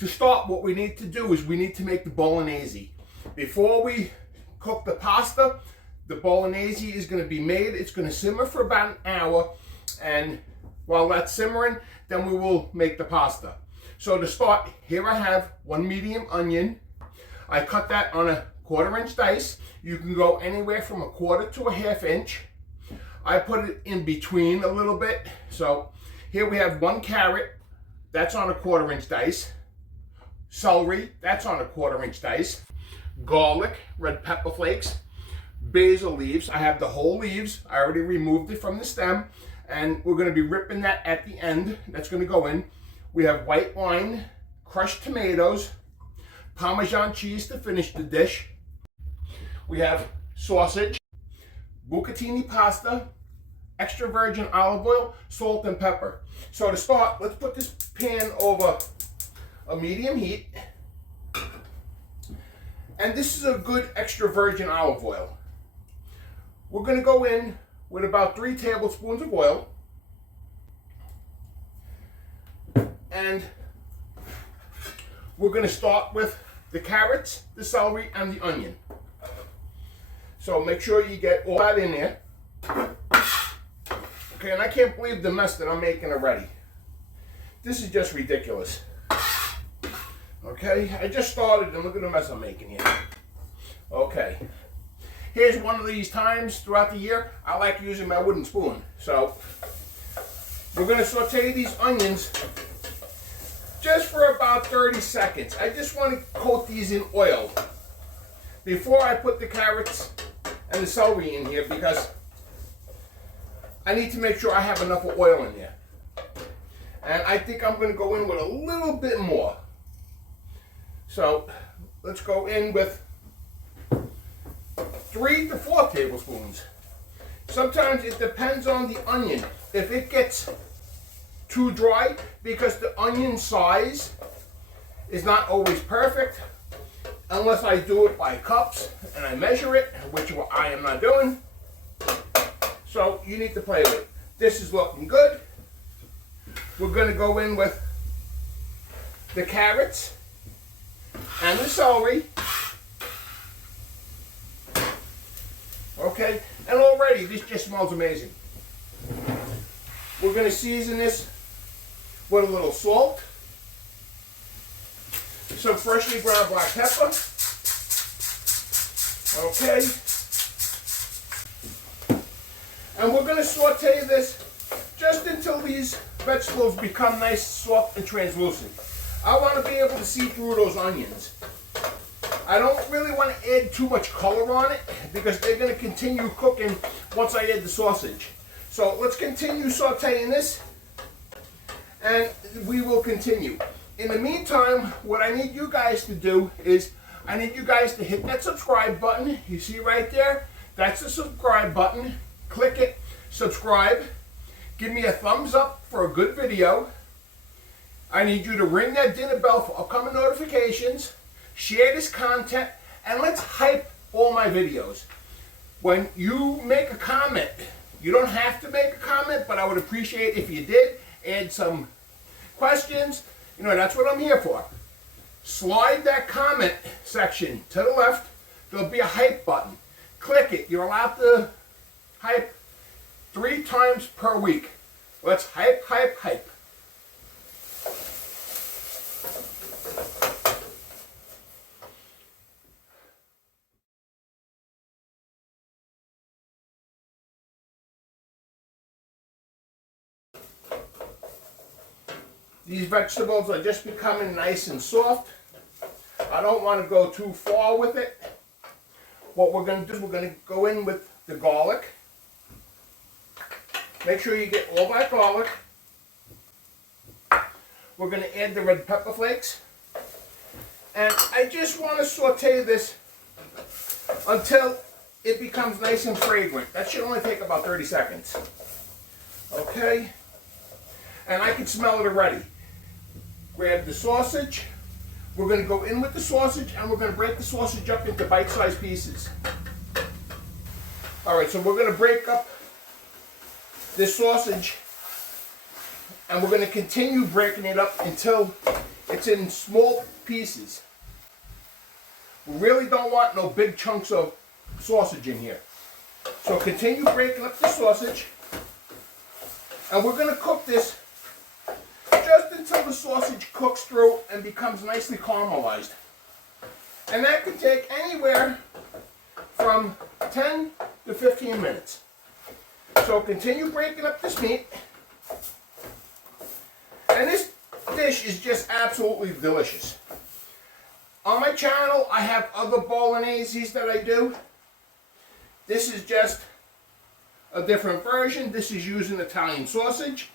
To start, what we need to do is we need to make the Bolognese. Before we cook the pasta, the Bolognese is going to be made. It's going to simmer for about an hour, and while that's simmering, then we will make the pasta. So to start, here I have one medium onion. I cut that on a 1/4 inch dice. You can go anywhere from a 1/4 to a 1/2 inch. I put it in between a little bit. So here we have one carrot, that's on a 1/4 inch dice. Celery, that's on a 1/4 inch dice. Garlic, red pepper flakes, basil leaves. I have the whole leaves. I already removed it from the stem, and we're going to be ripping that at the end. That's going to go in. We have white wine, crushed tomatoes, Parmesan cheese to finish the dish. We have sausage, Bucatini pasta, extra virgin olive oil, salt and pepper. So to start, let's put this pan over a medium heat. And this is a good extra virgin olive oil. We're going to go in with about 3 tablespoons of oil. And we're going to start with the carrots, the celery, and the onion. So make sure you get all that in there. Okay, and I can't believe the mess that I'm making already. This is just ridiculous. Okay, I just started and look at the mess I'm making here. Okay, here's one of these times throughout the year I like using my wooden spoon. So we're going to saute these onions just for about 30 seconds. I just want to coat these in oil before I put the carrots and the celery in here, because I need to make sure I have enough oil in there. And I think I'm going to go in with a little bit more. So let's go in with 3 to 4 tablespoons. Sometimes it depends on the onion. If it gets too dry, because the onion size is not always perfect, unless I do it by cups and I measure it, which I am not doing. So you need to play with it. This is looking good. We're going to go in with the carrots and the celery. Okay, and already this just smells amazing. We're going to season this with a little salt, some freshly ground black pepper. Okay, and we're going to saute this just until these vegetables become nice, soft, and translucent. I want to be able to see through those onions. I don't really want to add too much color on it, because they're going to continue cooking once I add the sausage. So let's continue sauteing this, and we will continue. In the meantime, what I need you guys to do is, I need you guys to hit that subscribe button. You see right there? That's the subscribe button. Click it, subscribe. Give me a thumbs up for a good video. I need you to ring that dinner bell for upcoming notifications. Share this content, and let's hype all my videos. When you make a comment, you don't have to make a comment, but I would appreciate if you did. Add some questions. You know, that's what I'm here for. Slide that comment section to the left. There'll be a hype button. Click it. You're allowed to hype 3 times per week. Let's hype, hype, hype. These vegetables are just becoming nice and soft. I don't want to go too far with it. What we're going to do, we're going to go in with the garlic. Make sure you get all that garlic. We're going to add the red pepper flakes. And I just want to saute this until it becomes nice and fragrant. That should only take about 30 seconds. Okay? And I can smell it already. Grab the sausage. We're going to go in with the sausage, and we're going to break the sausage up into bite-sized pieces. Alright, so we're going to break up this sausage, and we're going to continue breaking it up until it's in small pieces. We really don't want no big chunks of sausage in here. So continue breaking up the sausage. And we're going to cook this just until the sausage cooks through and becomes nicely caramelized. And that could take anywhere from 10 to 15 minutes. So continue breaking up this meat. And this dish is just absolutely delicious. On my channel, I have other Bologneses that I do. This is just a different version. This is using Italian sausage.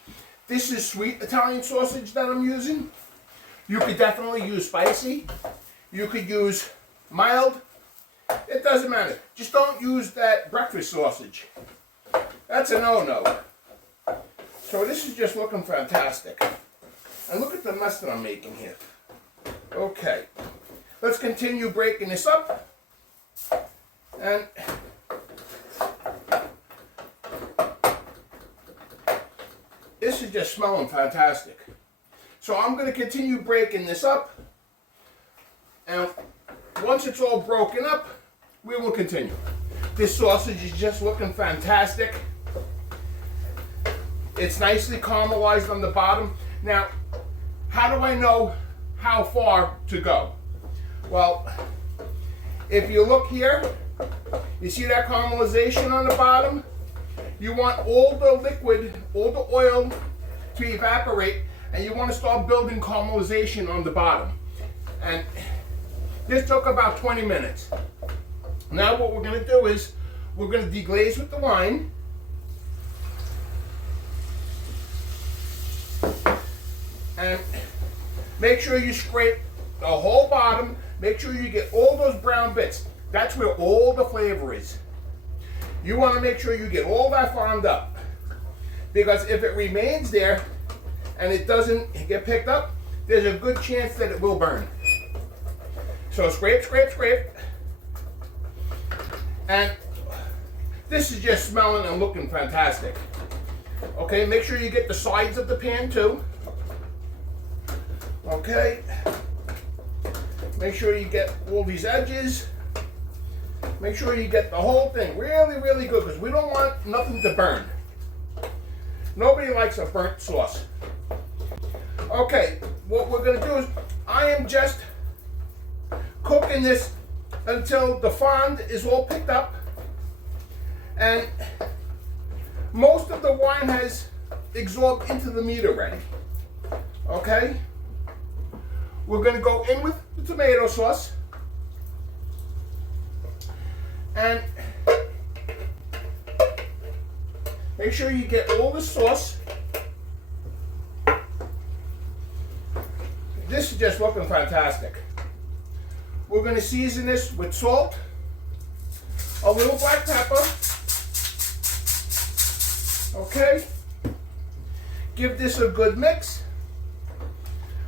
This is sweet Italian sausage that I'm using. You could definitely use spicy. You could use mild. It doesn't matter. Just don't use that breakfast sausage. That's a no-no. So this is just looking fantastic. And look at the mess that I'm making here. Okay. Let's continue breaking this up. And this is just smelling fantastic. So I'm going to continue breaking this up. And once it's all broken up, we will continue. This sausage is just looking fantastic. It's nicely caramelized on the bottom. Now, how do I know how far to go? Well, if you look here, you see that caramelization on the bottom? You want all the liquid, all the oil to evaporate, and you want to start building caramelization on the bottom. And this took about 20 minutes. Now what we're going to do is we're going to deglaze with the wine. And make sure you scrape the whole bottom. Make sure you get all those brown bits. That's where all the flavor is. You want to make sure you get all that farmed up. Because if it remains there and it doesn't get picked up, there's a good chance that it will burn. So scrape, scrape, scrape. And this is just smelling and looking fantastic. Okay, make sure you get the sides of the pan too. Okay. Make sure you get all these edges. Make sure you get the whole thing really, really good, because we don't want nothing to burn. Nobody likes a burnt sauce. Okay, what we're going to do is I am just cooking this until the fond is all picked up. And most of the wine has absorbed into the meat already. Okay? We're going to go in with the tomato sauce. And make sure you get all the sauce. This is just looking fantastic. We're going to season this with salt, a little black pepper. Okay. Give this a good mix.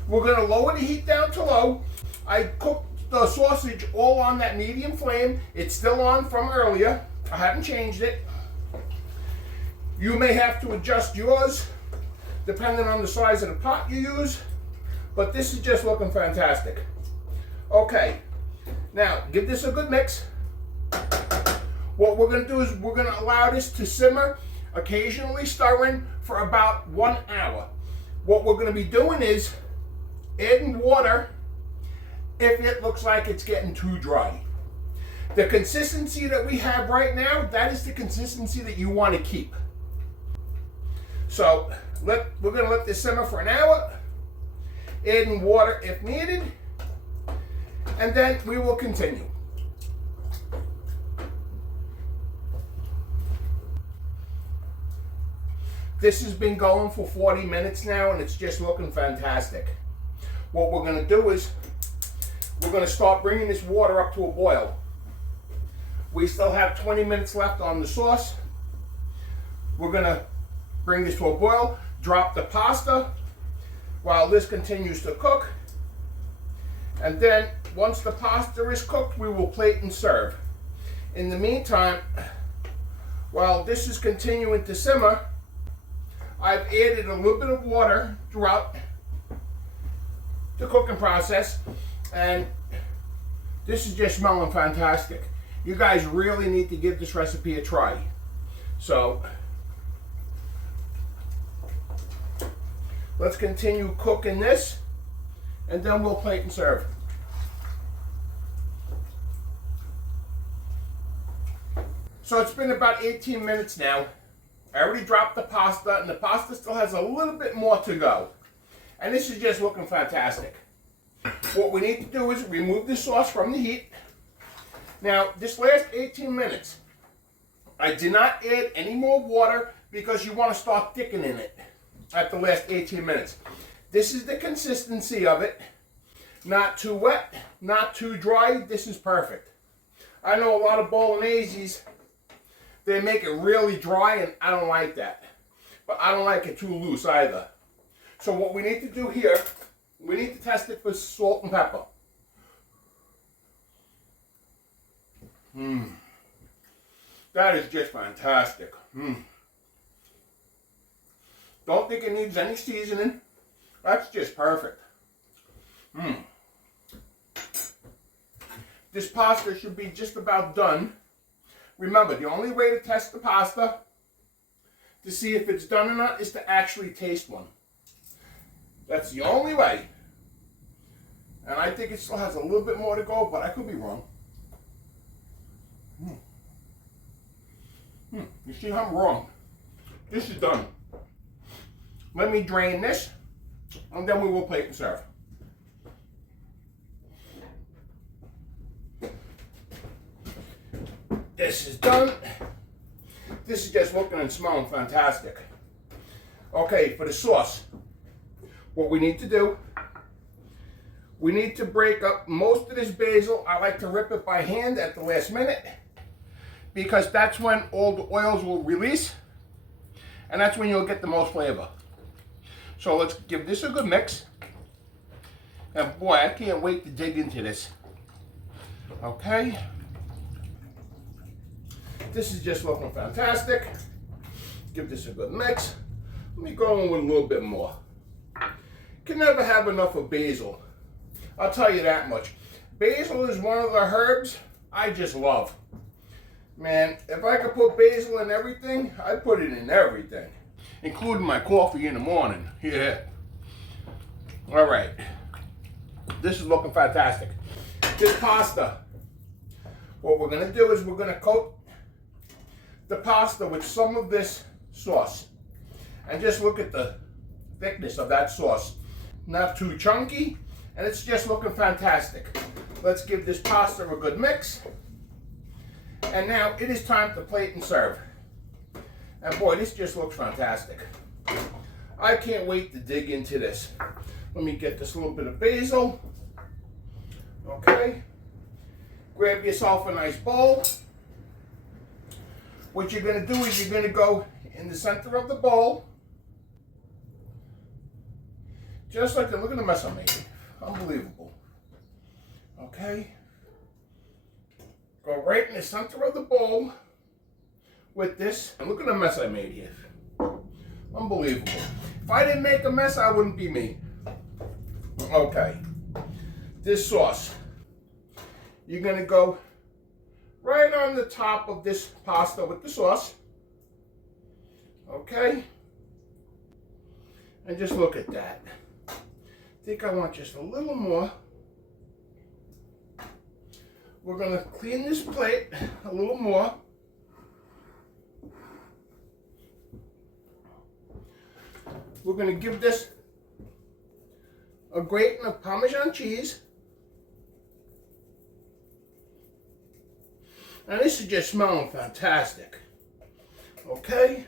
We're going to lower the heat down to low. I cooked the sausage all on that medium flame. It's still on from earlier. I haven't changed it. You may have to adjust yours depending on the size of the pot you use, but this is just looking fantastic. Okay, now give this a good mix. What we're going to do is we're going to allow this to simmer, occasionally stirring, for about 1 hour. What we're going to be doing is adding water if it looks like it's getting too dry. The consistency that we have right now, that is the consistency that you want to keep. So we're going to let this simmer for an hour, adding water if needed, and then we will continue. This has been going for 40 minutes now, and it's just looking fantastic. What we're going to do is we're going to start bringing this water up to a boil. We still have 20 minutes left on the sauce. We're going to bring this to a boil, drop the pasta while this continues to cook. And then once the pasta is cooked, we will plate and serve. In the meantime, while this is continuing to simmer, I've added a little bit of water throughout the cooking process, and this is just smelling fantastic. You guys really need to give this recipe a try. So let's continue cooking this, and then we'll plate and serve. So it's been about 18 minutes now. I already dropped the pasta, and the pasta still has a little bit more to go. And this is just looking fantastic. What we need to do is remove the sauce from the heat. Now, this last 18 minutes, I did not add any more water because you want to start thickening it at the last 18 minutes. This is the consistency of it. Not too wet, not too dry. This is perfect. I know a lot of Bologneses, they make it really dry, and I don't like that. But I don't like it too loose either. So what we need to do here, we need to test it for salt and pepper. That is just fantastic. Don't think it needs any seasoning. That's just perfect. This pasta should be just about done. Remember, the only way to test the pasta to see if it's done or not is to actually taste one. That's the only way. And I think it still has a little bit more to go, but I could be wrong. You see how I'm wrong? This is done. Let me drain this, and then we will plate and serve. This is done. This is just looking and smelling fantastic. Okay, for the sauce, what we need to do, we need to break up most of this basil. I like to rip it by hand at the last minute because that's when all the oils will release, and that's when you'll get the most flavor. So let's give this a good mix. And boy, I can't wait to dig into this. Okay. This is just looking fantastic. Give this a good mix. Let me go in with a little bit more. Can never have enough of basil. I'll tell you that much. Basil is one of the herbs I just love. Man, if I could put basil in everything, I'd put it in everything. Including my coffee in the morning. Yeah. All right. This is looking fantastic. This pasta, what we're going to do is we're going to coat the pasta with some of this sauce. And just look at the thickness of that sauce. Not too chunky, and it's just looking fantastic. Let's give this pasta a good mix. And now it is time to plate and serve. And boy, this just looks fantastic. I can't wait to dig into this. Let me get this little bit of basil. Okay. Grab yourself a nice bowl. What you're going to do is you're going to go in the center of the bowl. Just like that. Look at the mess I made. Unbelievable. Okay. Go right in the center of the bowl with this. And look at the mess I made here. Unbelievable. If I didn't make a mess, I wouldn't be me. Okay. This sauce. You're going to go right on the top of this pasta with the sauce. Okay. And just look at that. I think I want just a little more. We're going to clean this plate a little more. We're going to give this a grating of Parmesan cheese. And this is just smelling fantastic. Okay.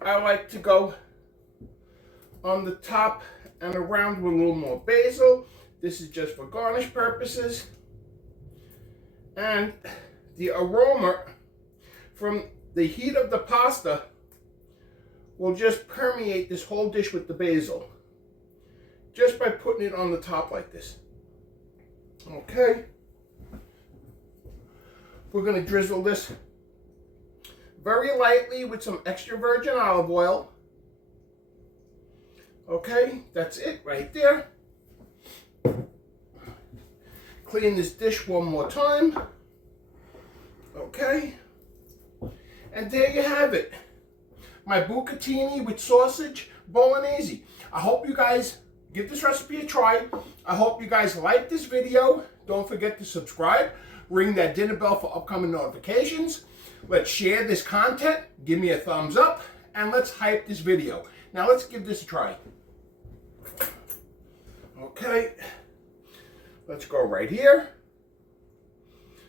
I like to go on the top and around with a little more basil. This is just for garnish purposes. And the aroma from the heat of the pasta will just permeate this whole dish with the basil. Just by putting it on the top like this. Okay. We're going to drizzle this very lightly with some extra virgin olive oil. Okay, that's it right there. Clean this dish one more time. Okay. And there you have it. My bucatini with sausage bolognese. I hope you guys give this recipe a try. I hope you guys like this video. Don't forget to subscribe. Ring that dinner bell for upcoming notifications. Let's share this content. Give me a thumbs up. And let's hype this video. Now let's give this a try. Okay. Let's go right here.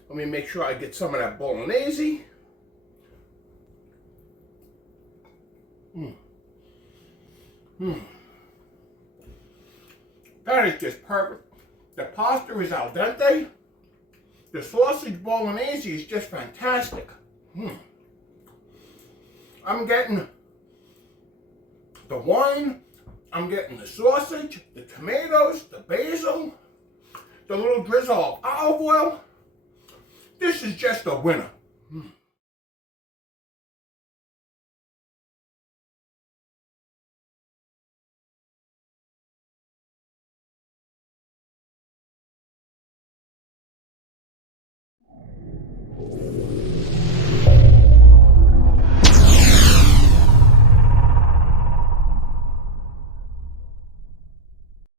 Let me make sure I get some of that bolognese. That is just perfect. The pasta is al dente. The sausage bolognese is just fantastic. I'm getting the wine, I'm getting the sausage, the tomatoes, the basil, the little drizzle of olive oil. This is just a winner.